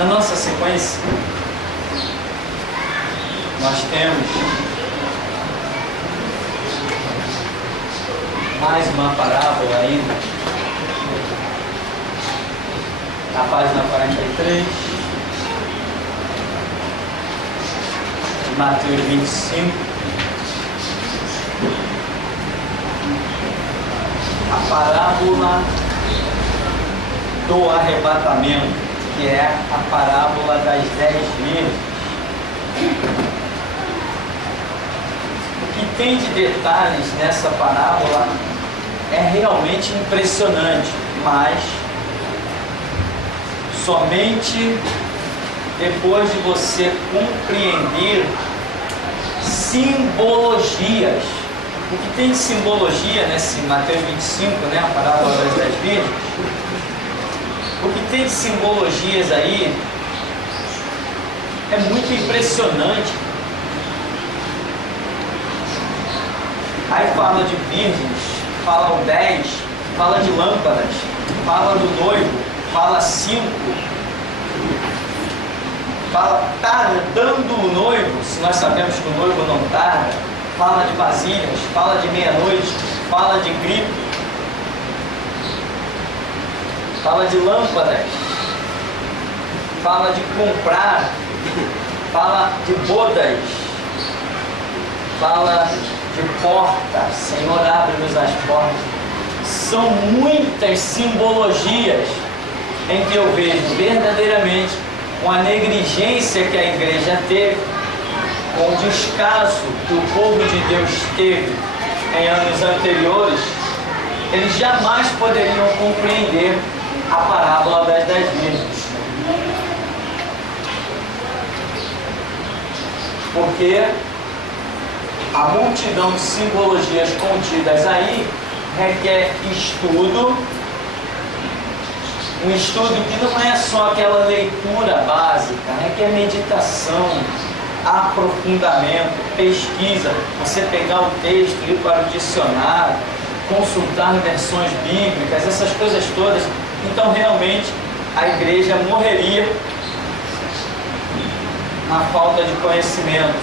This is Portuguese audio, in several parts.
Na nossa sequência, nós temos mais uma parábola ainda, na página 43, de Mateus 25, a parábola do arrebatamento, que é a parábola das 10 virgens. O que tem de detalhes nessa parábola é realmente impressionante, mas somente depois de você compreender simbologias. O que tem de simbologia nesse Mateus 25, né, a parábola das 10 virgens, o que tem de simbologias aí é muito impressionante. Aí fala de virgens, fala o 10, fala de lâmpadas, fala do noivo, fala 5, fala tardando o noivo, se nós sabemos que o noivo não tarda, fala de vasilhas, fala de meia-noite, fala de grito, fala de lâmpadas, fala de comprar, fala de bodas, fala de porta, Senhor, abre-nos as portas. São muitas simbologias em que eu vejo verdadeiramente com a negligência que a igreja teve, com o descaso que o povo de Deus teve em anos anteriores, eles jamais poderiam compreender a parábola das 10 virgens. Porque a multidão de simbologias contidas aí requer estudo, um estudo que não é só aquela leitura básica, requer meditação, aprofundamento, pesquisa, você pegar o texto, ir para o dicionário, consultar versões bíblicas, essas coisas todas. Então realmente a igreja morreria na falta de conhecimento.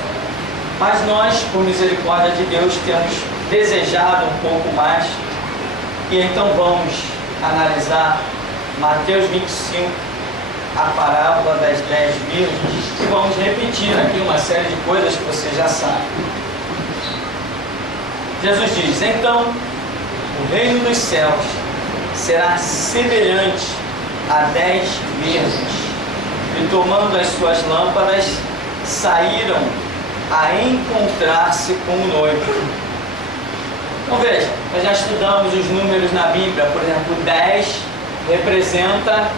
Mas nós, por misericórdia de Deus, temos desejado um pouco mais. E então vamos analisar Mateus 25, a parábola das 10 virgens, e vamos repetir aqui uma série de coisas que você já sabe. Jesus diz: então, o reino dos céus será semelhante a 10 virgens, e tomando as suas lâmpadas, saíram a encontrar-se com o noivo. Então veja, nós já estudamos os números na Bíblia. Por exemplo, 10 representa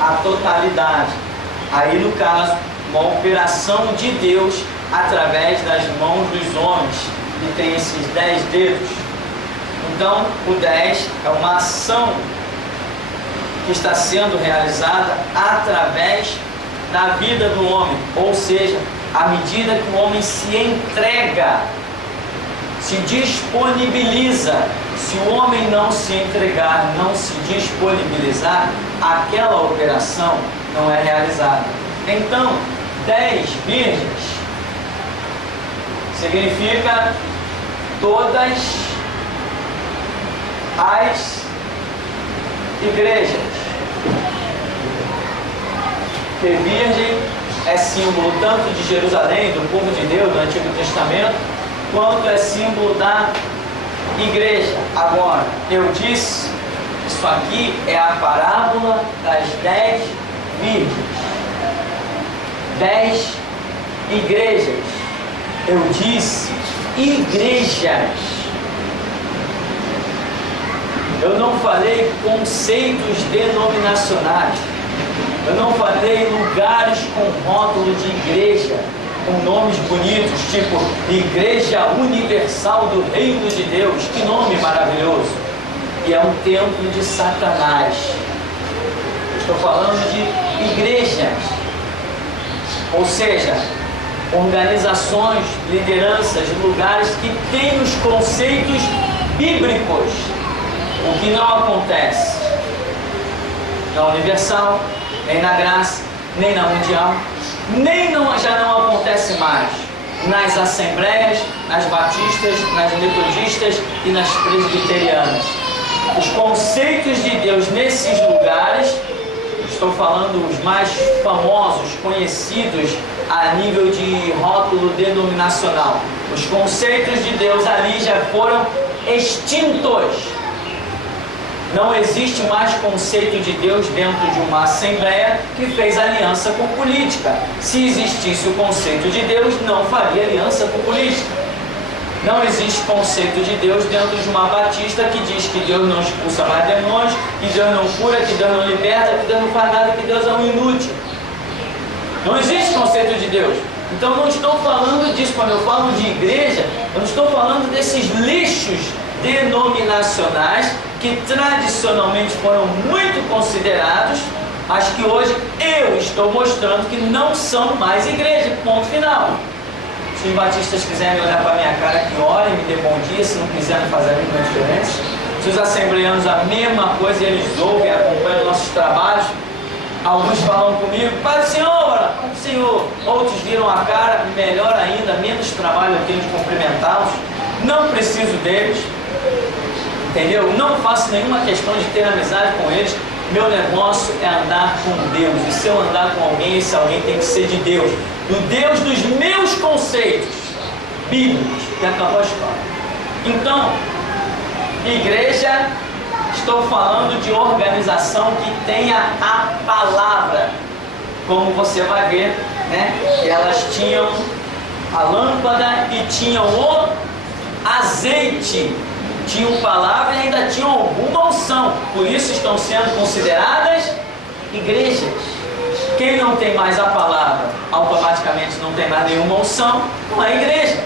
a totalidade. Aí no caso, uma operação de Deus através das mãos dos homens, que tem esses 10 dedos. Então o 10 é uma ação que está sendo realizada através da vida do homem, ou seja, à medida que o homem se entrega, se disponibiliza. Se o homem não se entregar, não se disponibilizar, aquela operação não é realizada. Então, 10 virgens significa todas as igrejas. Que virgem é símbolo tanto de Jerusalém, do povo de Deus, do Antigo Testamento, quanto é símbolo da igreja. Agora, eu disse, isso aqui é a parábola das 10 virgens. 10 igrejas. Eu disse igrejas. Eu não falei conceitos denominacionais. Eu não falei lugares com rótulo de igreja, com nomes bonitos, tipo Igreja Universal do Reino de Deus. Que nome maravilhoso! E é um templo de Satanás. Estou falando de igrejas, ou seja, organizações, lideranças, lugares que têm os conceitos bíblicos, o que não acontece na Universal, nem na Graça, nem na Mundial, nem não, já não acontece mais nas assembleias, nas batistas, nas metodistas e nas presbiterianas. Os conceitos de Deus nesses lugares, estou falando os mais famosos, conhecidos a nível de rótulo denominacional, os conceitos de Deus ali já foram extintos. Não existe mais conceito de Deus dentro de uma assembleia que fez aliança com política. Se existisse o conceito de Deus, não faria aliança com política. Não existe conceito de Deus dentro de uma batista que diz que Deus não expulsa mais demônios, que Deus não cura, que Deus não liberta, que Deus não faz nada, que Deus é um inútil. Não existe conceito de Deus. Então não estou falando disso. Quando eu falo de igreja, eu não estou falando desses lixos denominacionais que tradicionalmente foram muito considerados, mas que hoje eu estou mostrando que não são mais igreja, ponto final. Se os batistas quiserem olhar para a minha cara, que olhem, me dê bom dia. Se não quiserem, fazer a mesma diferença. Se os assembleanos a mesma coisa, eles ouvem, acompanham nossos trabalhos. Alguns falam comigo, Pai do Senhor, Pai do Senhor. Outros viram a cara, melhor ainda, menos trabalho eu tenho de cumprimentá-los. Não preciso deles, entendeu? Não faço nenhuma questão de ter amizade com eles. Meu negócio é andar com Deus. E se eu andar com alguém, esse alguém tem que ser de Deus. Do Deus dos meus conceitos bíblicos. E acabou a história. Então, igreja, estou falando de organização que tenha a palavra. Como você vai ver, né? Elas tinham a lâmpada e tinham o azeite. Tinham palavra e ainda tinham alguma unção. Por isso estão sendo consideradas igrejas. Quem não tem mais a palavra, automaticamente não tem mais nenhuma unção, não é igreja.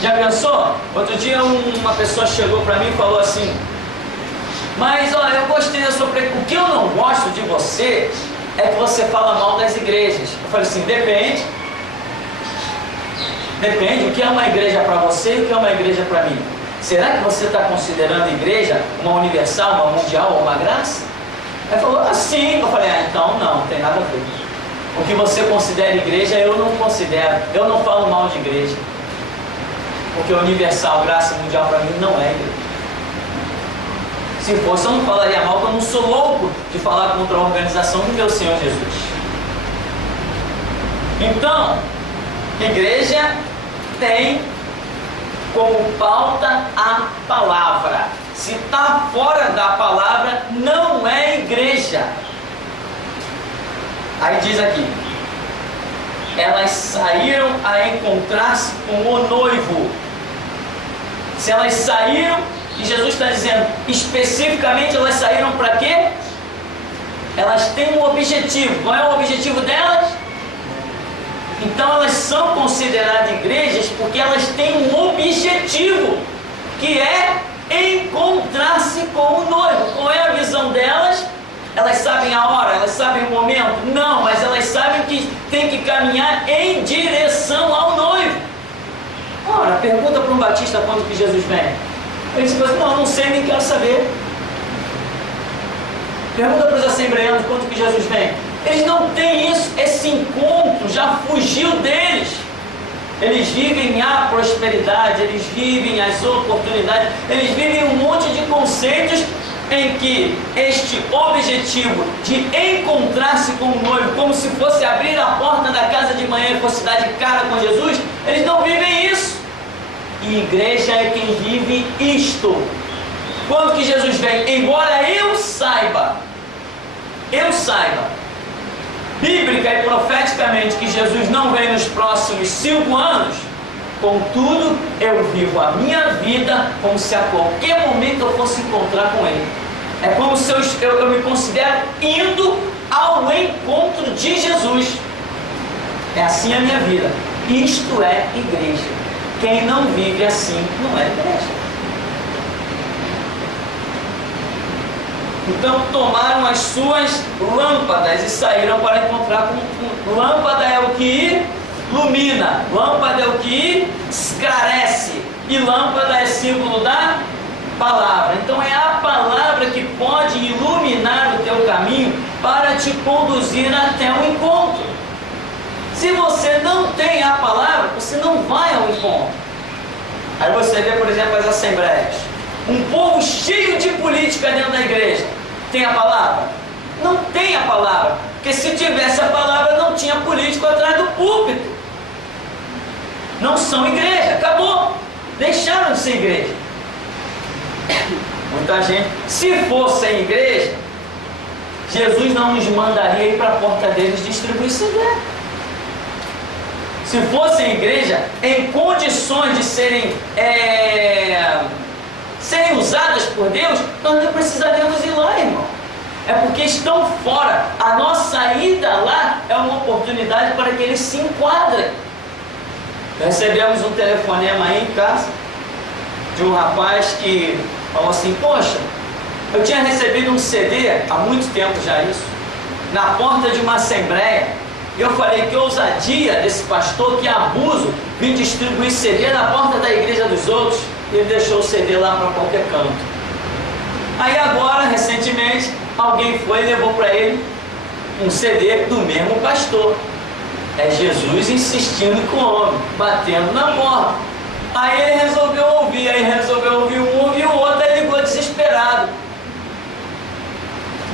Já pensou? Outro dia uma pessoa chegou para mim e falou assim: mas olha, eu gostei da sua pregação. O que eu não gosto de você é que você fala mal das igrejas. Eu falei assim: depende. Depende. O que é uma igreja para você e o que é uma igreja para mim? Será que você está considerando igreja uma universal, uma mundial ou uma graça? Ele falou assim. Eu falei: então não tem nada a ver. O que você considera igreja, eu não considero. Eu não falo mal de igreja. Porque universal, graça e mundial para mim não é igreja. Se fosse, eu não falaria mal, porque eu não sou louco de falar contra a organização do meu Senhor Jesus. Então, igreja tem como pauta a palavra. Se está fora da palavra, não é igreja. Aí diz aqui: elas saíram a encontrar-se com o noivo. Se elas saíram, e Jesus está dizendo, especificamente elas saíram para quê? Elas têm um objetivo. Qual é o objetivo delas? Então elas são consideradas igrejas porque elas têm um objetivo, que é encontrar-se com o noivo. Qual é a visão delas? Elas sabem a hora, elas sabem o momento? Não, mas elas sabem que tem que caminhar em direção ao noivo. Ora, pergunta para um batista quando que Jesus vem. Ele diz assim: não sei, nem quero saber. Pergunta para os assembleanos quando que Jesus vem. Eles não têm isso, esse encontro já fugiu deles. Eles vivem a prosperidade, eles vivem as oportunidades, eles vivem um monte de conceitos em que este objetivo de encontrar-se com o noivo, como se fosse abrir a porta da casa de manhã e fosse dar de cara com Jesus, eles não vivem isso. E igreja é quem vive isto. Quando que Jesus vem? Embora eu saiba, bíblica e profeticamente, que Jesus não vem nos próximos 5 anos, contudo, eu vivo a minha vida como se a qualquer momento eu fosse encontrar com Ele. É como se eu me considero indo ao encontro de Jesus. É assim a minha vida. Isto é igreja. Quem não vive assim não é igreja. Então tomaram as suas lâmpadas e saíram para encontrar com... Lâmpada é o que ilumina, lâmpada é o que esclarece, e lâmpada é símbolo da palavra. Então é a palavra que pode iluminar o teu caminho para te conduzir até o encontro. Se você não tem a palavra, você não vai ao encontro. Aí você vê, por exemplo, as assembleias. Um povo cheio de política dentro da igreja. Tem a palavra? Não tem a palavra. Porque se tivesse a palavra, não tinha político atrás do púlpito. Não são igreja, acabou. Deixaram de ser igreja. Muita gente, se fossem igreja, Jesus não nos mandaria ir para a porta deles distribuir CD. Se fossem igreja em condições de serem usadas por Deus, nós não precisaríamos ir lá, irmão. É porque estão fora. A nossa ida lá é uma oportunidade para que eles se enquadrem. Recebemos um telefonema aí em casa de um rapaz que falou assim: poxa, eu tinha recebido um CD há muito tempo já isso, na porta de uma assembleia. E eu falei: que ousadia desse pastor, que abuso, vir distribuir CD na porta da igreja dos outros. E ele deixou o CD lá para qualquer canto. Aí agora, recentemente, alguém foi e levou para ele um CD do mesmo pastor. É Jesus insistindo com o homem, batendo na porta. Aí ele resolveu ouvir, um, ouviu o outro, aí ligou desesperado.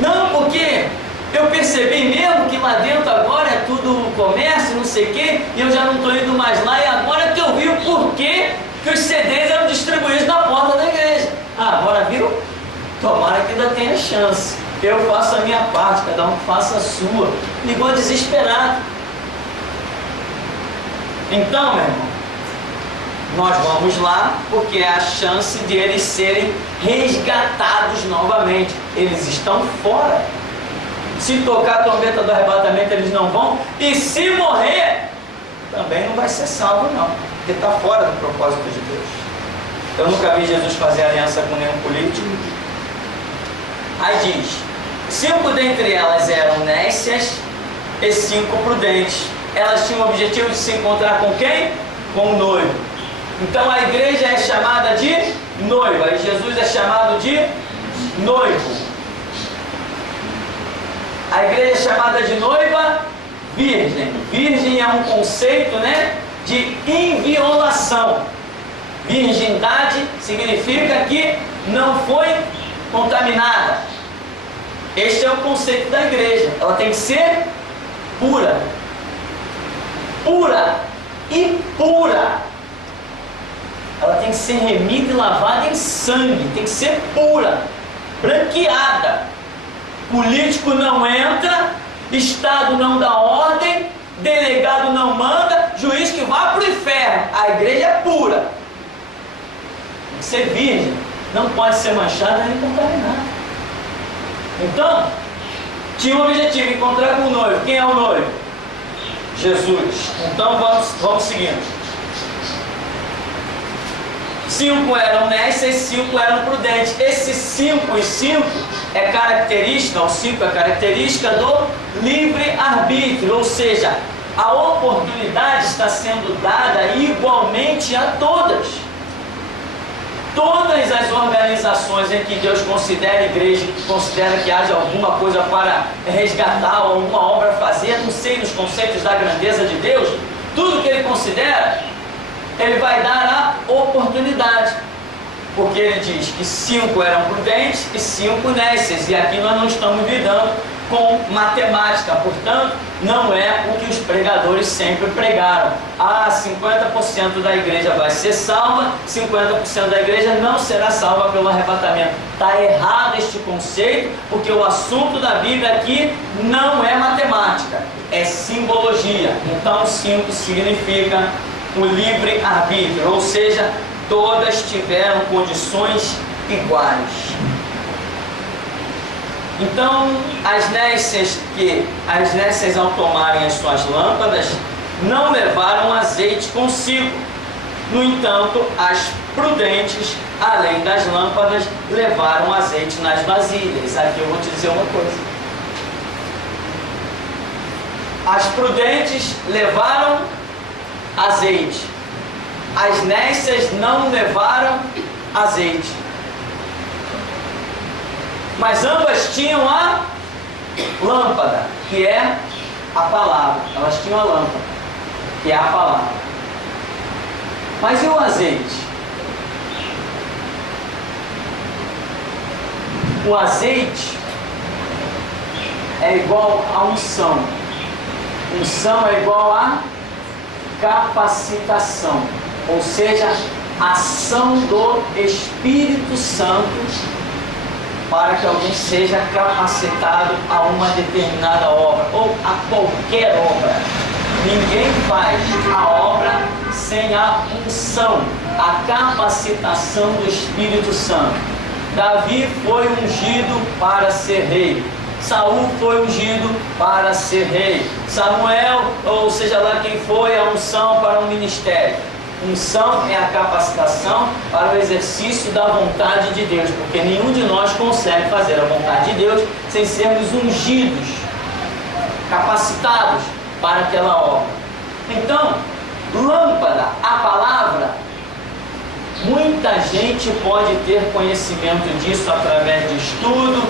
Não, porque eu percebi mesmo que lá dentro agora é tudo comércio, não sei o quê, e eu já não estou indo mais lá, e agora que eu vi o porquê que os CDs eram distribuídos na porta da igreja. Ah, agora viu? Tomara que ainda tenha chance. Eu faço a minha parte, cada um faça a sua. Ligou desesperado. Então, meu irmão, nós vamos lá porque é a chance de eles serem resgatados novamente. Eles estão fora. Se tocar a trombeta do arrebatamento, eles não vão. E se morrer, também não vai ser salvo, não. Porque está fora do propósito de Deus. Eu nunca vi Jesus fazer aliança com nenhum político. Aí diz: 5 dentre elas eram nécias e 5 prudentes. Elas tinham o objetivo de se encontrar com quem? Com o noivo. Então a igreja é chamada de noiva e Jesus é chamado de noivo. A igreja é chamada de noiva virgem. Virgem é um conceito, né, de inviolação. Virgindade significa que não foi contaminada. Este é o conceito da igreja. Ela tem que ser pura. Pura e pura. Ela tem que ser remida e lavada em sangue. Tem que ser pura, branqueada. Político não entra, Estado não dá ordem, delegado não manda, juiz que vá para o inferno. A igreja é pura. Tem que ser virgem. Não pode ser manchada nem contaminada. Então, tinha um objetivo: encontrar com o noivo. Quem é o noivo? Jesus. Então vamos seguindo. 5 eram nécias, 5 eram prudentes. Esses 5 e 5 é característica, o 5 é característica do livre-arbítrio, ou seja, a oportunidade está sendo dada igualmente a todas. Todas as organizações em que Deus considera igreja, que considera que haja alguma coisa para resgatar ou alguma obra a fazer, não sei, nos conceitos da grandeza de Deus, tudo que Ele considera, Ele vai dar a oportunidade. Porque Ele diz que 5 eram prudentes e 5 nécias. E aqui nós não estamos lidando com matemática, portanto, não é o que os pregadores sempre pregaram. 50% da igreja vai ser salva, 50% da igreja não será salva pelo arrebatamento. Está errado este conceito, porque o assunto da Bíblia aqui não é matemática, é simbologia. Então 5 significa o livre-arbítrio, ou seja, todas tiveram condições iguais. Então, as nécias ao tomarem as suas lâmpadas, não levaram azeite consigo. No entanto, as prudentes, além das lâmpadas, levaram azeite nas vasilhas. Aqui eu vou te dizer uma coisa. As prudentes levaram azeite. As nécias não levaram azeite. Mas ambas tinham a lâmpada, que é a palavra. Elas tinham a lâmpada, que é a palavra. Mas e o azeite? O azeite é igual a unção. Unção é igual a capacitação, ou seja, ação do Espírito Santo para que alguém seja capacitado a uma determinada obra ou a qualquer obra. Ninguém faz a obra sem a unção, a capacitação do Espírito Santo. Davi foi ungido para ser rei. Saul foi ungido para ser rei. Samuel, ou seja lá quem foi, a unção para o ministério. Unção é a capacitação para o exercício da vontade de Deus, porque nenhum de nós consegue fazer a vontade de Deus sem sermos ungidos, capacitados para aquela obra. Então, lâmpada, a palavra, muita gente pode ter conhecimento disso através de estudo.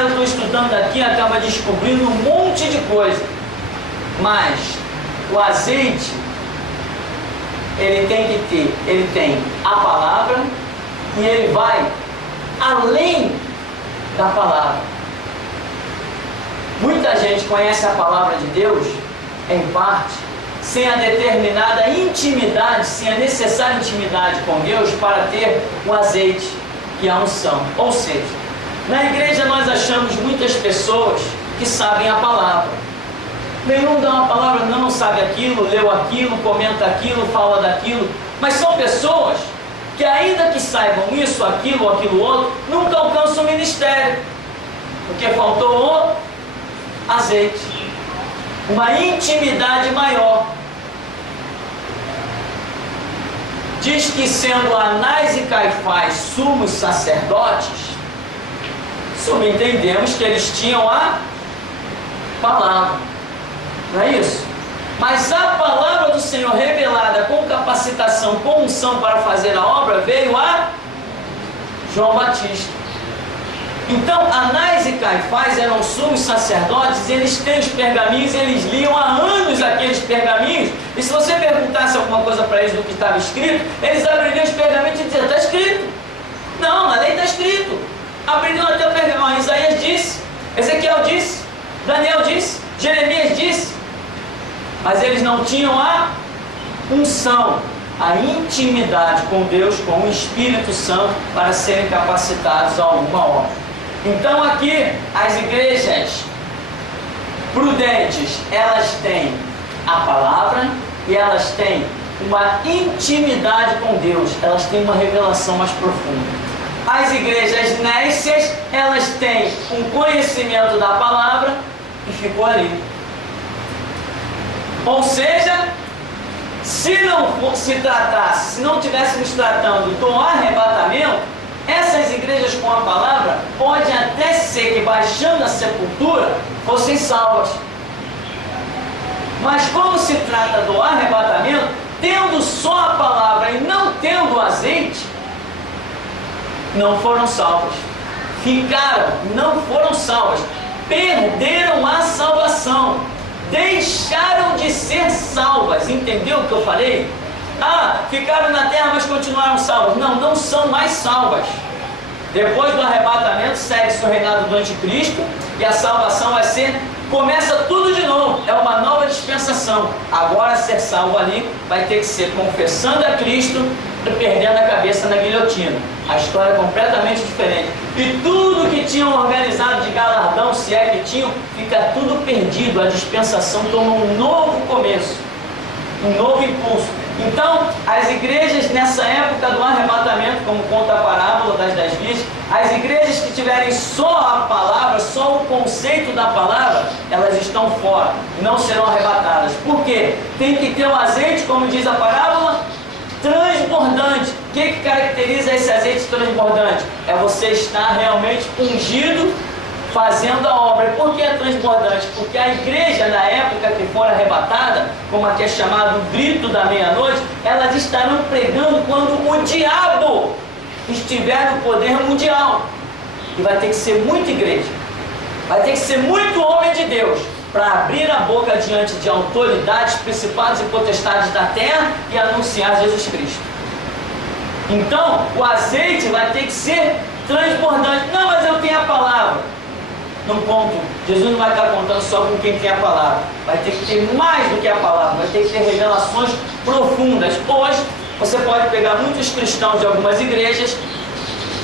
Eu estou estudando aqui, acaba descobrindo um monte de coisa. Mas o azeite, ele tem a palavra e ele vai além da palavra. Muita gente conhece a palavra de Deus, em parte, sem a determinada intimidade, sem a necessária intimidade com Deus para ter o azeite, que é a unção. Ou seja, na igreja nós achamos muitas pessoas que sabem a palavra. Nenhum dá uma palavra, não sabe aquilo, leu aquilo, comenta aquilo, fala daquilo. Mas são pessoas que ainda que saibam isso, aquilo ou aquilo outro, nunca alcançam o ministério. Porque faltou o azeite. Uma intimidade maior. Diz que sendo Anás e Caifás sumos sacerdotes, subentendemos que eles tinham a palavra. Não é isso? Mas a palavra do Senhor revelada com capacitação, com unção para fazer a obra, veio a João Batista. Então, Anás e Caifás eram sumos sacerdotes, eles têm os pergaminhos, eles liam há anos aqueles pergaminhos, e se você perguntasse alguma coisa para eles do que estava escrito, eles abririam os pergaminhos e diziam: está escrito. Não, na lei está escrito. Abririam até o pergaminho. Isaías disse, Ezequiel disse, Daniel disse, Jeremias disse. Mas eles não tinham a unção, a intimidade com Deus, com o Espírito Santo, para serem capacitados a alguma obra. Então aqui, as igrejas prudentes, elas têm a palavra e elas têm uma intimidade com Deus, elas têm uma revelação mais profunda. As igrejas nécias, elas têm um conhecimento da palavra e ficou ali. Ou seja, se não se tratasse, se não estivéssemos tratando do arrebatamento, essas igrejas com a palavra pode até ser que baixando a sepultura fossem salvas. Mas como se trata do arrebatamento, tendo só a palavra e não tendo o azeite, não foram salvas. Ficaram, não foram salvas. Perderam a salvação. Deixaram de ser salvas. Entendeu o que eu falei? Ficaram na terra, mas continuaram salvas. Não, não são mais salvas. Depois do arrebatamento, segue-se o reinado do anticristo e a salvação vai ser, começa tudo de novo. É uma nova dispensação. Agora ser salvo ali vai ter que ser confessando a Cristo e perdendo a cabeça na guilhotina. A história é completamente diferente. E tudo que tinham organizado de galardão, se é que tinham, fica tudo perdido. A dispensação toma um novo começo, um novo impulso. Então, as igrejas nessa época do arrebatamento, como conta a parábola das 10 virgens, as igrejas que tiverem só a palavra, só o conceito da palavra, elas estão fora, não serão arrebatadas. Por quê? Tem que ter um azeite, como diz a parábola, transbordante. O que caracteriza esse azeite transbordante? É você estar realmente ungido, fazendo a obra. E por que é transbordante? Porque a igreja na época que for arrebatada, como aqui é chamado o grito da meia-noite, elas estarão pregando quando o diabo estiver no poder mundial. E vai ter que ser muita igreja. Vai ter que ser muito homem de Deus para abrir a boca diante de autoridades, principados e potestades da terra e anunciar Jesus Cristo. Então, o azeite vai ter que ser transbordante. Não, mas eu tenho a palavra. Não conto. Jesus não vai estar contando só com quem tem a palavra. Vai ter que ter mais do que a palavra. Vai ter que ter revelações profundas. Hoje, você pode pegar muitos cristãos de algumas igrejas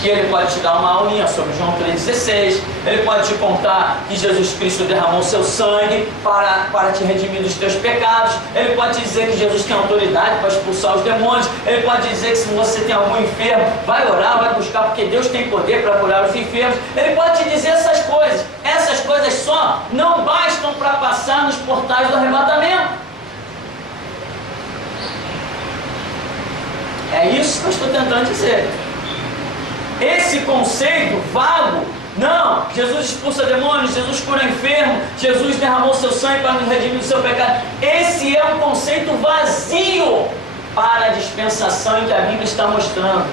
que ele pode te dar uma aulinha sobre João 3,16, ele pode te contar que Jesus Cristo derramou seu sangue para te redimir dos teus pecados, ele pode te dizer que Jesus tem autoridade para expulsar os demônios, ele pode dizer que se você tem algum enfermo, vai orar, vai buscar, porque Deus tem poder para curar os enfermos, ele pode te dizer essas coisas só não bastam para passar nos portais do arrebatamento. É isso que eu estou tentando dizer. Esse conceito vago, não, Jesus expulsa demônios, Jesus cura enfermo, Jesus derramou seu sangue para nos redimir do seu pecado. Esse é um conceito vazio para a dispensação em que a Bíblia está mostrando.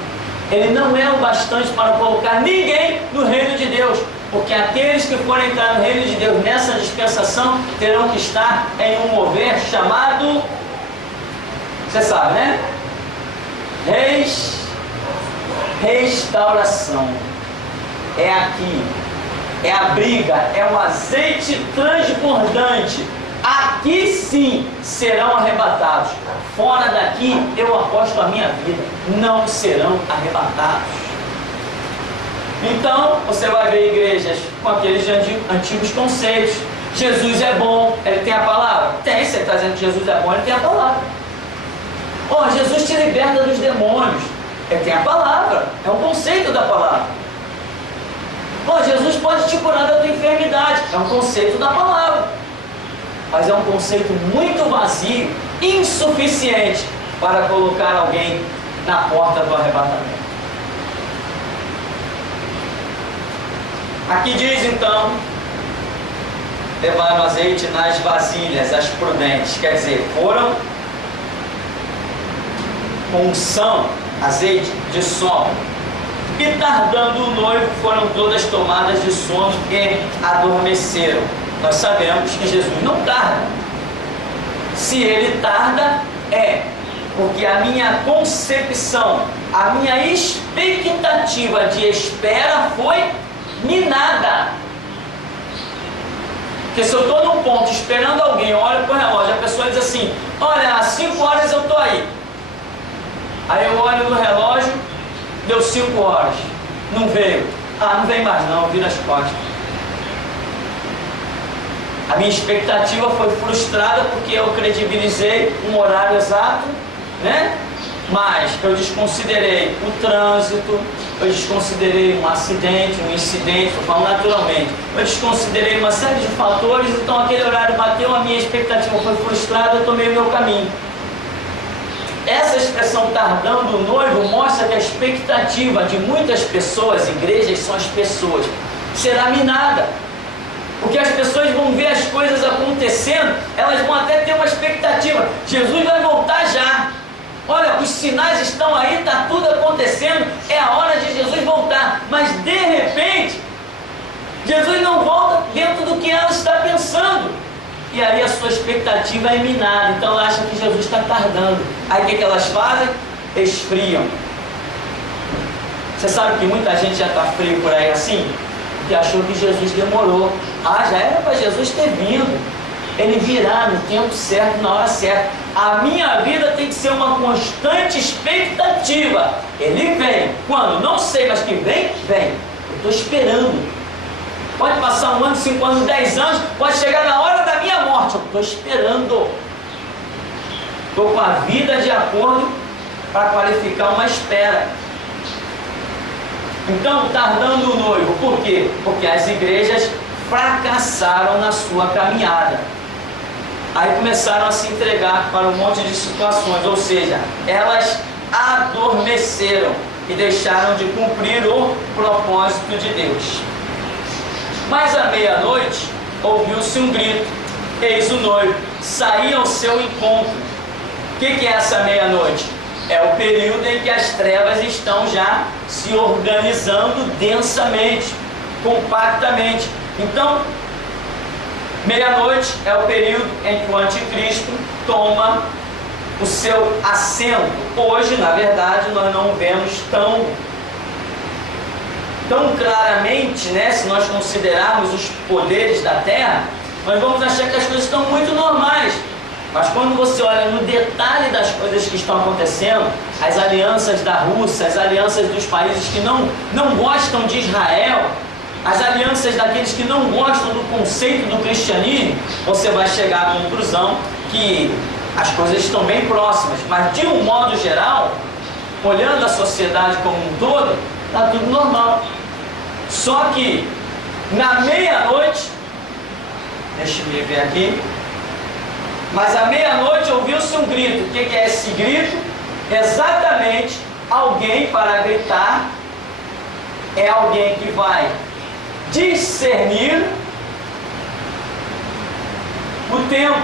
Ele não é o bastante para colocar ninguém no reino de Deus, porque aqueles que forem entrar no reino de Deus nessa dispensação terão que estar em um mover chamado, você sabe, né? Restauração. É aqui, é a briga, é um azeite transbordante. Aqui sim serão arrebatados. Fora daqui eu aposto a minha vida, não serão arrebatados. Então você vai ver igrejas com aqueles antigos conceitos. Jesus é bom, ele tem a palavra? Tem, você está dizendo que Jesus é bom, ele tem a palavra. Jesus te liberta dos demônios. Ele tem a palavra, é um conceito da palavra. Jesus pode te curar da tua enfermidade, é um conceito da palavra. Mas é um conceito muito vazio, insuficiente para colocar alguém na porta do arrebatamento. Aqui diz então, levaram azeite nas vasilhas, as prudentes, quer dizer, foram com unção, azeite de sono, e tardando o noivo foram todas tomadas de sono e adormeceram. Nós sabemos que Jesus não tarda. Se ele tarda, é porque a minha concepção, a minha expectativa de espera foi minada. Porque se eu estou num ponto esperando alguém, eu olho para o relógio, a pessoa diz assim, olha, às 5 horas eu estou aí. Aí eu olho no relógio, deu 5 horas, não veio. Não vem mais não, vira as costas. A minha expectativa foi frustrada porque eu credibilizei um horário exato, né? Mas eu desconsiderei o trânsito, eu desconsiderei um acidente, um incidente, estou falando naturalmente. Eu desconsiderei uma série de fatores, então aquele horário bateu, a minha expectativa foi frustrada, eu tomei o meu caminho. Essa expressão tardando o noivo mostra que a expectativa de muitas pessoas, igrejas são as pessoas, será minada. Porque as pessoas vão ver as coisas acontecendo, elas vão até ter uma expectativa, Jesus vai voltar já. Olha, os sinais estão aí, está tudo acontecendo, é a hora de Jesus voltar. Mas de repente, Jesus não volta dentro do que ela está pensando. E aí a sua expectativa é minada, então ela acha que Jesus está tardando. Aí o que elas fazem? Esfriam. Você sabe que muita gente já está frio por aí assim? Porque achou que Jesus demorou. Já era para Jesus ter vindo. Ele virá no tempo certo, na hora certa. A minha vida tem que ser uma constante expectativa. Ele vem. Quando? Não sei, mas que vem, vem. Eu estou esperando. Pode passar 1 ano, 5 anos, 10 anos, pode chegar na hora da minha morte. Eu estou esperando. Estou com a vida de acordo para qualificar uma espera. Então, tardando o noivo. Por quê? Porque as igrejas fracassaram na sua caminhada. Aí começaram a se entregar para um monte de situações, ou seja, elas adormeceram e deixaram de cumprir o propósito de Deus. Mas à meia-noite ouviu-se um grito, eis o noivo, saía ao seu encontro. O que é essa meia-noite? É o período em que as trevas estão já se organizando densamente. compactamente. Então, meia-noite é o período em que o anticristo toma o seu assento. Hoje, na verdade, nós não vemos tão claramente, né? Se nós considerarmos os poderes da terra, nós vamos achar que as coisas estão muito normais. Mas quando você olha no detalhe das coisas que estão acontecendo, as alianças da Rússia, as alianças dos países que não gostam de Israel, as alianças daqueles que não gostam do conceito do cristianismo, você vai chegar à conclusão que as coisas estão bem próximas. Mas de um modo geral, olhando a sociedade como um todo, está tudo normal. Só que na meia-noite, deixa eu ver aqui, mas à meia-noite ouviu-se um grito. O que é esse grito? Exatamente, alguém para gritar é alguém que vai discernir o tempo,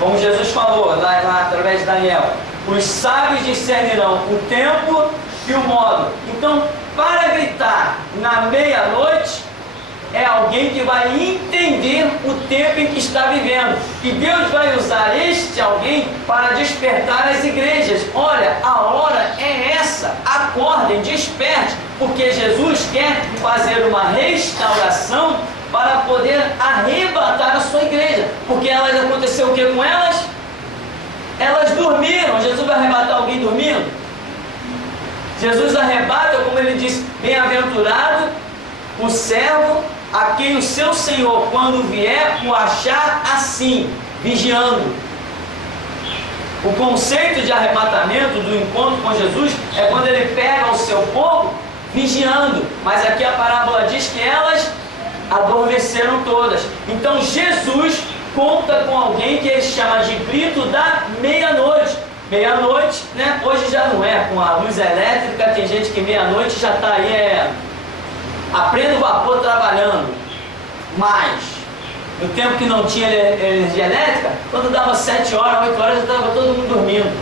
como Jesus falou lá através de Daniel: os sábios discernirão o tempo e o modo. Então, para gritar na meia-noite é alguém que vai entender o tempo em que está vivendo, e Deus vai usar este alguém para despertar as igrejas. Olha, a hora é essa, acordem, desperte, porque Jesus quer fazer uma restauração para poder arrebatar a sua igreja. Porque aconteceu o que com elas? Elas dormiram. Jesus vai arrebatar alguém dormindo? Jesus arrebata, como ele disse: bem-aventurado o servo a quem o seu Senhor, quando vier, o achar assim, vigiando. O conceito de arrebatamento, do encontro com Jesus, é quando ele pega o seu povo vigiando. Mas aqui a parábola diz que elas adormeceram todas. Então Jesus conta com alguém que ele chama de grito da meia-noite. Meia-noite, né? Hoje já não é, com a luz elétrica, tem gente que meia-noite já está aí, a pleno vapor trabalhando. Mas no tempo que não tinha energia elétrica, quando dava 7 horas, 8 horas, já estava todo mundo dormindo.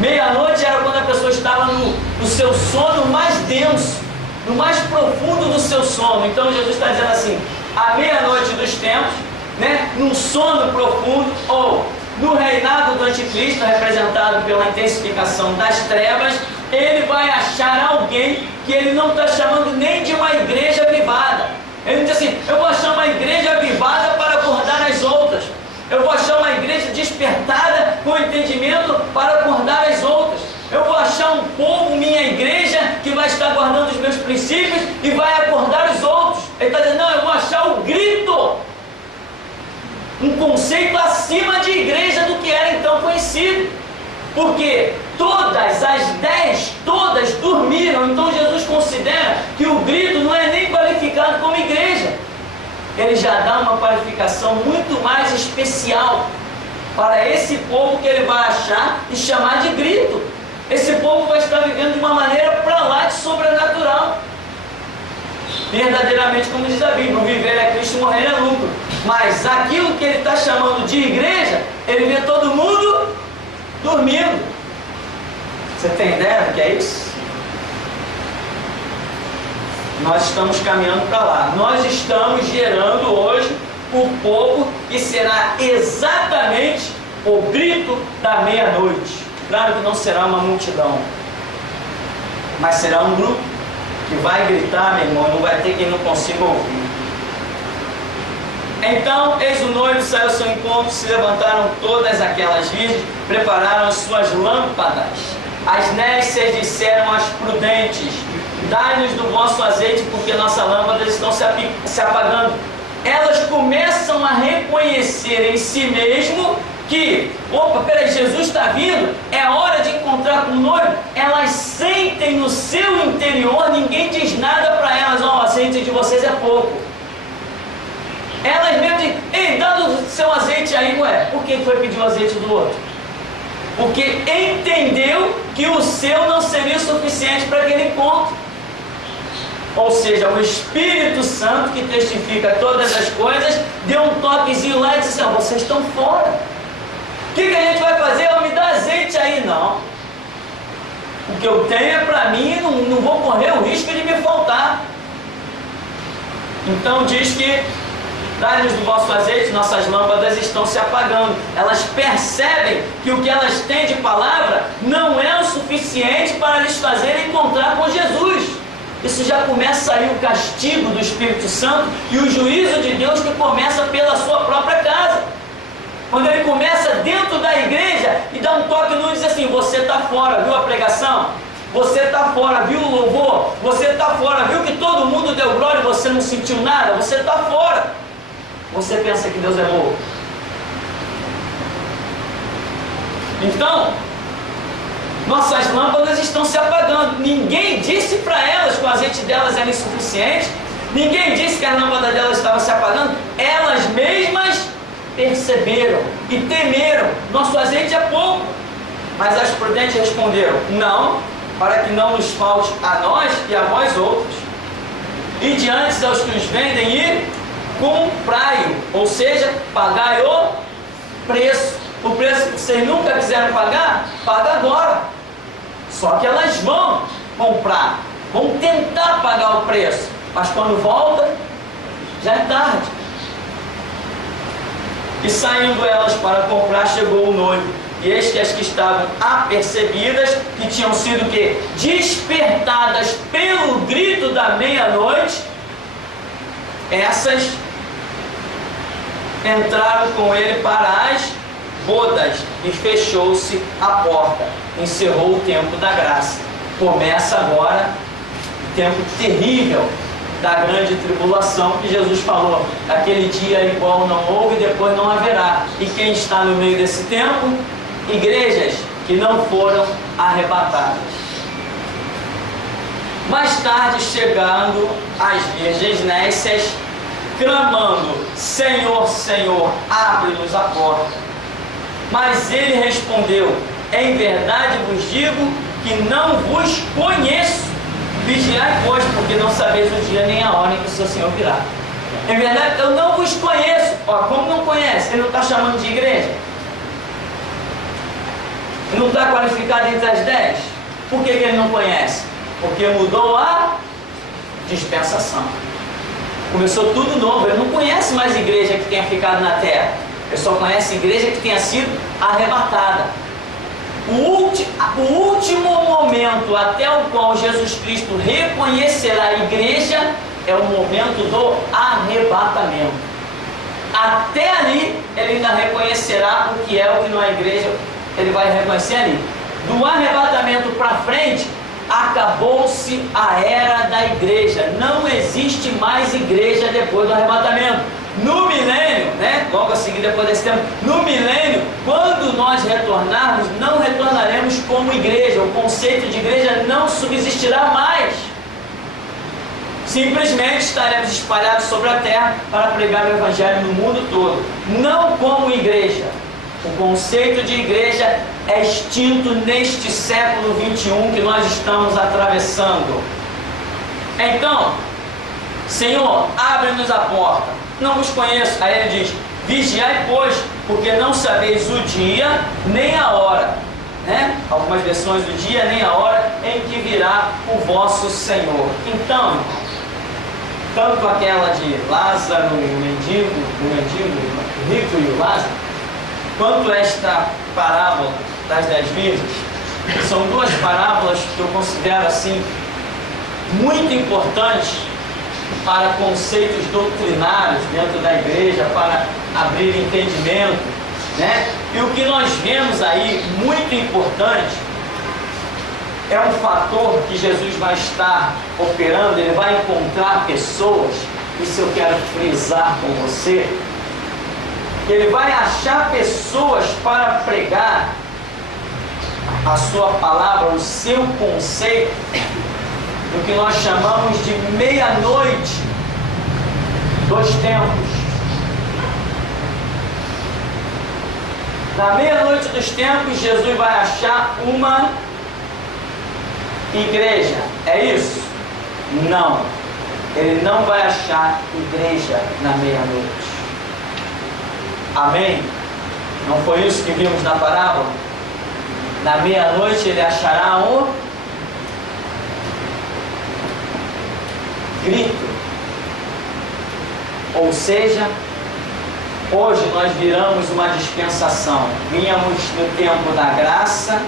Meia-noite era quando a pessoa estava no seu sono mais denso, no mais profundo do seu sono. Então Jesus está dizendo assim: à meia-noite dos tempos, né, num sono profundo, ou no reinado do anticristo, representado pela intensificação das trevas, ele vai achar alguém que ele não está chamando nem de uma igreja avivada. Ele diz assim: eu vou achar uma igreja avivada para acordar as outras. Eu vou achar uma igreja despertada com entendimento para acordar as outras. Eu vou achar um povo, minha igreja, que vai estar guardando os meus princípios e vai acordar os outros. Ele está dizendo: não, eu vou achar o grito. Um conceito acima de igreja do que era então conhecido. Porque todas as 10, todas dormiram. Então Jesus considera que o grito não é nem qualificado como igreja. Ele já dá uma qualificação muito mais especial para esse povo que ele vai achar e chamar de grito. Esse povo vai estar vivendo de uma maneira para lá de sobrenatural. Verdadeiramente, como diz a Bíblia, o viver é Cristo, morrer é lucro. Mas aquilo que ele está chamando de igreja, ele vê todo mundo dormindo. Você tem ideia do que é isso? Nós estamos caminhando para lá. Nós estamos gerando hoje o povo que será exatamente o grito da meia-noite. Claro que não será uma multidão, mas será um grupo que vai gritar, meu irmão, não vai ter quem não consiga ouvir. Então, eis o noivo saiu ao seu encontro, se levantaram todas aquelas virgens, prepararam as suas lâmpadas. As nécias disseram às prudentes: dai-nos do vosso azeite, porque nossas lâmpadas estão se apagando. Elas começam a reconhecer em si mesmo que, opa, peraí, Jesus está vindo, é hora de encontrar com o noivo. Elas sentem no seu interior, ninguém diz nada para elas: ó, o azeite de vocês é pouco. Elas mesmo dizem: ei, dá o seu azeite aí. Ué, por que foi pedir o azeite do outro? Porque entendeu que o seu não seria suficiente para aquele encontro. Ou seja, o Espírito Santo, que testifica todas as coisas, deu um toquezinho lá e disse assim: vocês estão fora. O que a gente vai fazer? Me dá azeite aí. Não. O que eu tenho é para mim, não vou correr o risco de me faltar. Então diz que dai-nos do vosso azeite, nossas lâmpadas estão se apagando. Elas percebem que o que elas têm de palavra não é o suficiente para lhes fazer encontrar com Jesus. Isso já começa aí o castigo do Espírito Santo e o juízo de Deus, que começa pela sua própria casa. Quando ele começa dentro da igreja e dá um toque no e diz assim: você está fora, viu a pregação? Você está fora, viu o louvor? Você está fora, viu que todo mundo deu glória e você não sentiu nada? Você está fora. Você pensa que Deus é louco? Então, nossas lâmpadas estão se apagando. Ninguém disse para elas que o azeite delas era insuficiente. Ninguém disse que a lâmpada delas estava se apagando. Elas mesmas perceberam e temeram: nosso azeite é pouco. Mas as prudentes responderam: não, para que não nos falte a nós e a vós outros. E diante aos que os vendem, e comprai-o, ou seja, pagai o preço. O preço que vocês nunca quiseram pagar, paga agora. Só que elas vão comprar, vão tentar pagar o preço, mas quando volta, já é tarde. E saindo elas para comprar, chegou o noivo. E eis que as que estavam apercebidas, que tinham sido o quê? Despertadas pelo grito da meia-noite, essas entraram com ele para as bodas, e fechou-se a porta. Encerrou o tempo da graça. Começa agora o tempo terrível da grande tribulação, que Jesus falou: aquele dia igual não houve e depois não haverá. E quem está no meio desse tempo? Igrejas que não foram arrebatadas. Mais tarde, chegando as virgens nécias, clamando: Senhor, Senhor, abre-nos a porta. Mas ele respondeu: em verdade vos digo que não vos conheço. Vigiai, pois, porque não sabeis o dia nem a hora em que o seu Senhor virá. Em verdade, eu não vos conheço. Ó, como não conhece? Ele não está chamando de igreja? Ele não está qualificado entre as 10? Por que ele não conhece? Porque mudou a dispensação. Começou tudo novo. Ele não conhece mais igreja que tenha ficado na terra. Ele só conhece igreja que tenha sido arrebatada. O último momento até o qual Jesus Cristo reconhecerá a igreja é o momento do arrebatamento. Até ali ele ainda reconhecerá o que é, o que não é igreja. Ele vai reconhecer ali. Do arrebatamento para frente, acabou-se a era da igreja. Não existe mais igreja depois do arrebatamento. No milênio, logo a seguir depois desse tempo, no milênio, quando nós retornarmos, não retornaremos como igreja. O conceito de igreja não subsistirá mais. Simplesmente estaremos espalhados sobre a terra para pregar o evangelho no mundo todo. Não como igreja. O conceito de igreja é extinto neste século 21 que nós estamos atravessando. Então, Senhor, abre-nos a porta. Não vos conheço. Aí ele diz: vigiai, pois, porque não sabeis o dia nem a hora. Algumas versões do dia nem a hora em que virá o vosso Senhor. Então, tanto aquela de Lázaro e o mendigo, o rico e o Lázaro, quanto esta parábola das 10 virgens, são duas parábolas que eu considero assim muito importantes para conceitos doutrinários dentro da igreja, para abrir entendimento, E o que nós vemos aí, muito importante, é um fator que Jesus vai estar operando. Ele vai encontrar pessoas, isso eu quero frisar com você. Ele vai achar pessoas para pregar a sua palavra, o seu conceito, do que nós chamamos de meia-noite dos tempos. Na meia-noite dos tempos, Jesus vai achar uma igreja. É isso? Não. Ele não vai achar igreja na meia-noite. Amém? Não foi isso que vimos na parábola? Na meia-noite ele achará um grito. Ou seja, hoje nós viramos uma dispensação. Vínhamos no tempo da graça,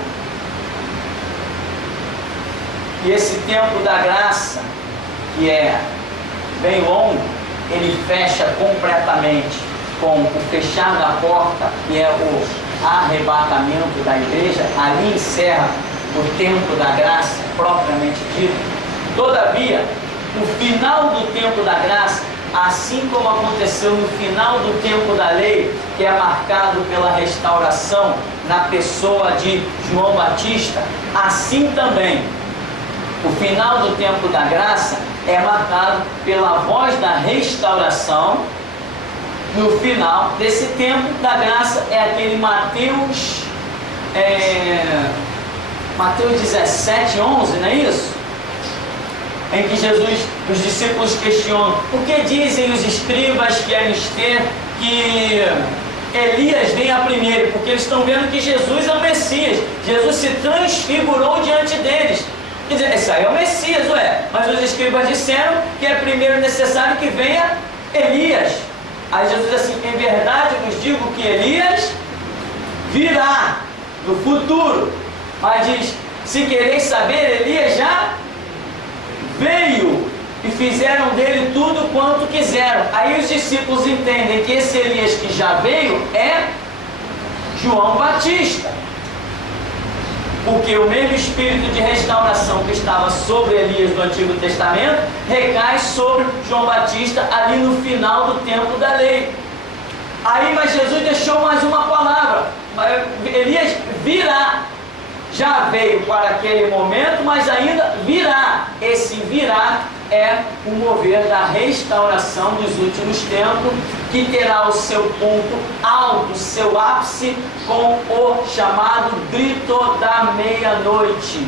e esse tempo da graça, que é bem longo, ele fecha completamente com o fechar da porta, que é o arrebatamento da igreja. Ali encerra o tempo da graça, propriamente dito. Todavia, o final do tempo da graça, assim como aconteceu no final do tempo da lei, que é marcado pela restauração na pessoa de João Batista, assim também o final do tempo da graça é marcado pela voz da restauração. No final desse tempo da graça é aquele Mateus 17, 11, não é isso? Em que Jesus, os discípulos questionam: por que dizem os escribas que é mister que Elias vem a primeiro? Porque eles estão vendo que Jesus é o Messias. Jesus se transfigurou diante deles. Quer dizer, esse aí é o Messias, ué. Mas os escribas disseram que é primeiro necessário que venha Elias. Aí Jesus diz assim: em verdade vos digo que Elias virá no futuro. Mas diz: se quereis saber, Elias já veio e fizeram dele tudo quanto quiseram. Aí os discípulos entendem que esse Elias que já veio é João Batista, porque o mesmo espírito de restauração que estava sobre Elias no Antigo Testamento recai sobre João Batista ali no final do tempo da lei. Aí, mas Jesus deixou mais uma palavra: Elias virá. Já veio para aquele momento, mas ainda virá. Esse virá é o mover da restauração dos últimos tempos, que terá o seu ponto alto, seu ápice, com o chamado grito da meia-noite.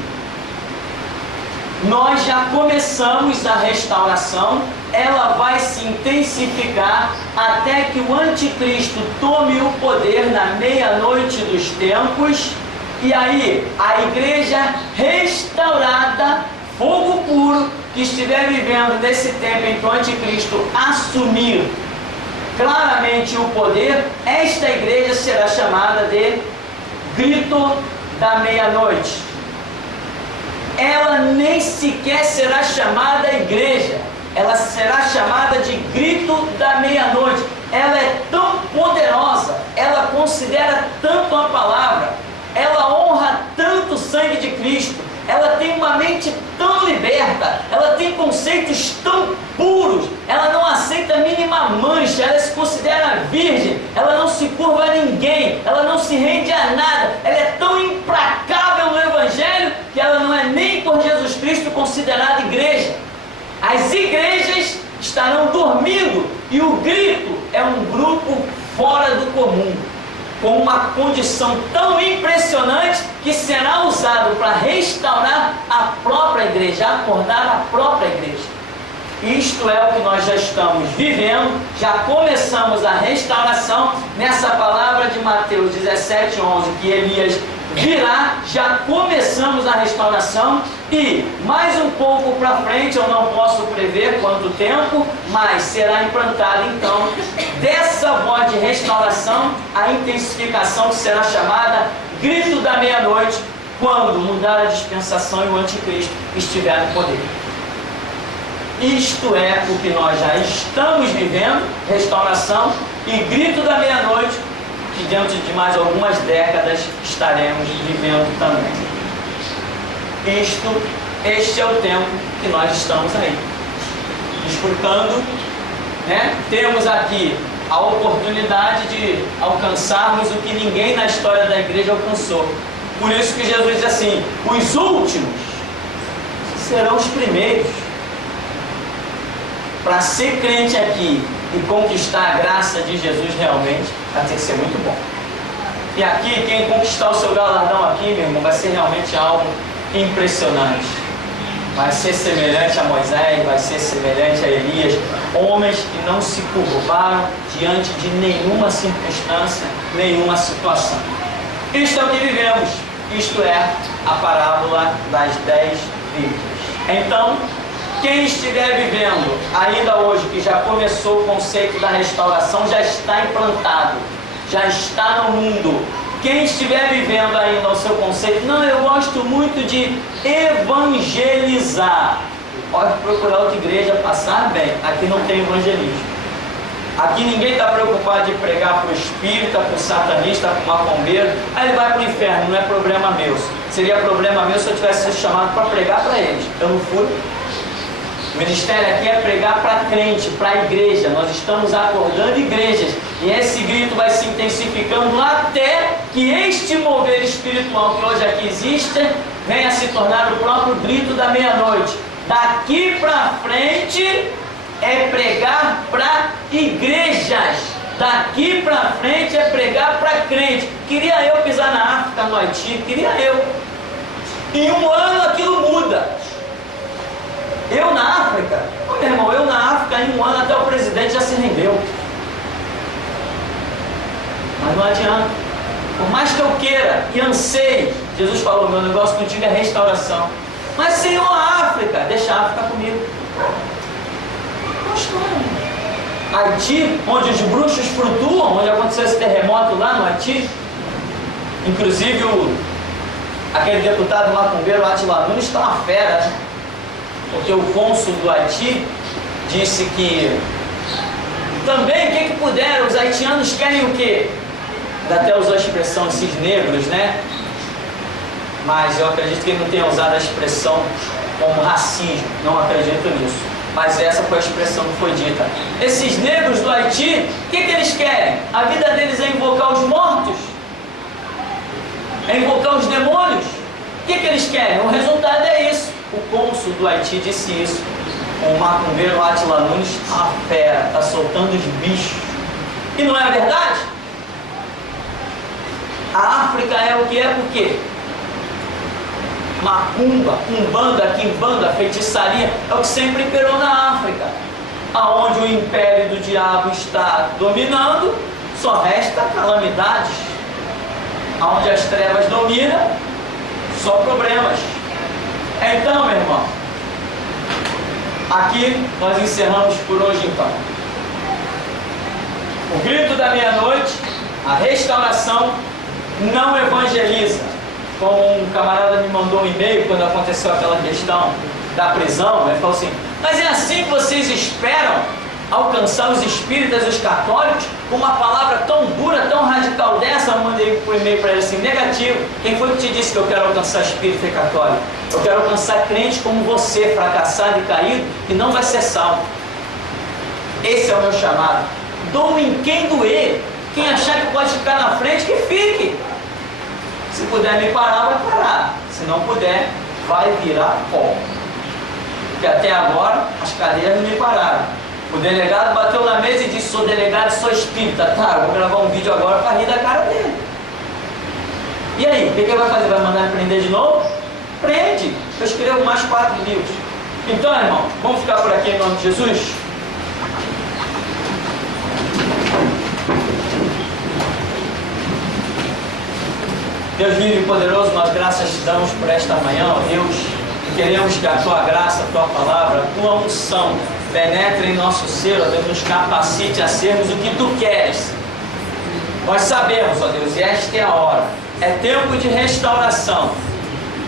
Nós já começamos a restauração, ela vai se intensificar até que o anticristo tome o poder na meia-noite dos tempos. E aí, a igreja restaurada, fogo puro, que estiver vivendo nesse tempo em que o anticristo assumir claramente o poder, esta igreja será chamada de grito da meia-noite. Ela nem sequer será chamada igreja, ela será chamada de grito da meia-noite. Ela é tão poderosa, ela considera tanto a palavra, ela honra tanto o sangue de Cristo, ela tem uma mente tão liberta, ela tem conceitos tão puros, ela não aceita a mínima mancha, ela se considera virgem, ela não se curva a ninguém, ela não se rende a nada, ela é tão implacável no Evangelho que ela não é nem por Jesus Cristo considerada igreja. As igrejas estarão dormindo e o grito é um grupo fora do comum, com uma condição tão impressionante que será usado para restaurar a própria igreja, acordar a própria igreja. Isto é o que nós já estamos vivendo, já começamos a restauração nessa palavra de Mateus 17, 11, que Elias virá, já começamos a restauração e mais um pouco para frente, eu não posso prever quanto tempo, mas será implantada então dessa voz de restauração a intensificação que será chamada grito da meia-noite, quando mudar a dispensação e o anticristo estiver no poder. Isto é o que nós já estamos vivendo, restauração e grito da meia-noite, que dentro de mais algumas décadas estaremos vivendo também. Este é o tempo que nós estamos aí, desfrutando, né? Temos aqui a oportunidade de alcançarmos o que ninguém na história da igreja alcançou. Por isso que Jesus diz assim: os últimos serão os primeiros. Para ser crente aqui e conquistar a graça de Jesus realmente, vai ter que ser muito bom. E aqui, quem conquistar o seu galardão aqui, meu irmão, vai ser realmente algo impressionante. Vai ser semelhante a Moisés, vai ser semelhante a Elias, homens que não se curvaram diante de nenhuma circunstância, nenhuma situação. Isto é o que vivemos, isto é a parábola das 10 virgens. Então, Quem estiver vivendo ainda hoje, que já começou o conceito da restauração, já está implantado, já está no mundo. Quem estiver vivendo ainda o seu conceito, não, eu gosto muito de evangelizar. Pode procurar outra igreja, passar bem. Aqui não tem evangelismo. Aqui ninguém está preocupado de pregar para o espírita, para o satanista, para o macumbeiro. Aí ele vai para o inferno, não é problema meu. Seria problema meu se eu tivesse sido chamado para pregar para eles. Eu não fui. O ministério aqui é pregar para crente, para a igreja. Nós estamos acordando igrejas. E esse grito vai se intensificando até que este mover espiritual que hoje aqui existe venha a se tornar o próprio grito da meia-noite. Daqui para frente é pregar para igrejas. Daqui para frente é pregar para crente. Queria eu pisar na África, no Haiti, queria eu. Em um ano aquilo muda. Eu na África, meu irmão, eu na África em um ano até o presidente já se rendeu. Mas não adianta. Por mais que eu queira e anseie, Jesus falou, meu negócio contigo é restauração. Mas Senhor, a África, deixa a África comigo. Haiti, onde os bruxos flutuam, onde aconteceu esse terremoto lá no Haiti. Inclusive aquele deputado macumbeiro Átila Nunes está uma fera, né? Porque o cônsul do Haiti disse que também, o que puderam, os haitianos querem o quê? Até usou a expressão esses negros, né? Mas eu acredito que ele não tenha usado a expressão como racismo, não acredito nisso. Mas essa foi a expressão que foi dita. Esses negros do Haiti, o que eles querem? A vida deles é invocar os mortos? É invocar os demônios? O que eles querem? O resultado é isso. O cônsul do Haiti disse isso. O macumbeiro Átila Nunes está uma fera, está soltando os bichos. E não é verdade? A África é o que é por quê? Macumba, umbanda, quimbanda, feitiçaria, é o que sempre imperou na África. Aonde o império do diabo está dominando, só resta calamidades. Aonde as trevas dominam, só problemas. Então, meu irmão, aqui nós encerramos por hoje então. O grito da meia-noite, a restauração não evangeliza. Como um camarada me mandou um e-mail quando aconteceu aquela questão da prisão, ele falou assim, mas é assim que vocês esperam alcançar os espíritas e os católicos com uma palavra tão dura, tão radical dessa? Eu mandei por e-mail para ele assim, negativo. Quem foi que te disse que eu quero alcançar espírita e católico? Eu quero alcançar crente como você, fracassado e caído, que não vai ser salvo. Esse é o meu chamado. Doem quem doer. Quem achar que pode ficar na frente, que fique. Se puder me parar, vai parar. Se não puder, vai virar pó. Porque até agora, as cadeiras não me pararam. O delegado bateu na mesa e disse, sou delegado e sou espírita. Tá, eu vou gravar um vídeo agora para rir da cara dele. E aí, o que ele vai fazer? Vai mandar me prender de novo? Prende. Eu escrevo mais 4 livros. Então, irmão, vamos ficar por aqui em nome de Jesus? Deus vivo e poderoso, nós graças te damos por esta manhã, ó Deus, e queremos que a tua graça, a tua palavra, a tua unção penetre em nosso ser, ó Deus, nos capacite a sermos o que tu queres. Nós sabemos, ó Deus, e esta é a hora, é tempo de restauração.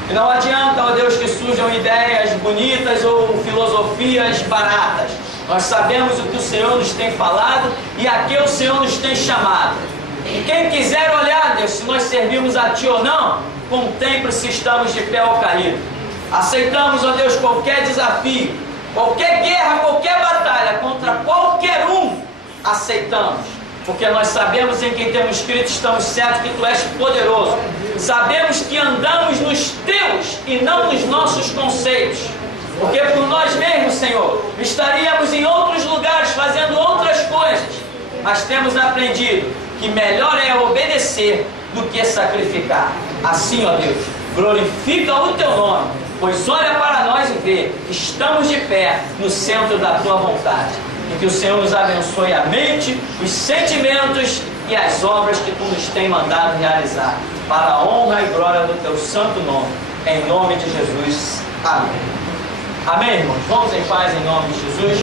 E não adianta, ó Deus, que surjam ideias bonitas ou filosofias baratas. Nós sabemos o que o Senhor nos tem falado e a que o Senhor nos tem chamado. E quem quiser olhar, Deus, se nós servimos a Ti ou não, contemple se estamos de pé ou caído. Aceitamos, ó Deus, qualquer desafio, qualquer guerra, qualquer batalha, contra qualquer um, aceitamos. Porque nós sabemos em quem temos escrito, estamos certos que Tu és poderoso. Sabemos que andamos nos Teus e não nos nossos conceitos. Porque por nós mesmos, Senhor, estaríamos em outros lugares fazendo outras coisas. Mas temos aprendido que melhor é obedecer do que sacrificar. Assim, ó Deus, glorifica o Teu nome, pois olha para nós e vê que estamos de pé no centro da Tua vontade. E que o Senhor nos abençoe a mente, os sentimentos e as obras que Tu nos tem mandado realizar, para a honra e glória do Teu santo nome. Em nome de Jesus. Amém. Amém, irmãos? Vamos em paz em nome de Jesus.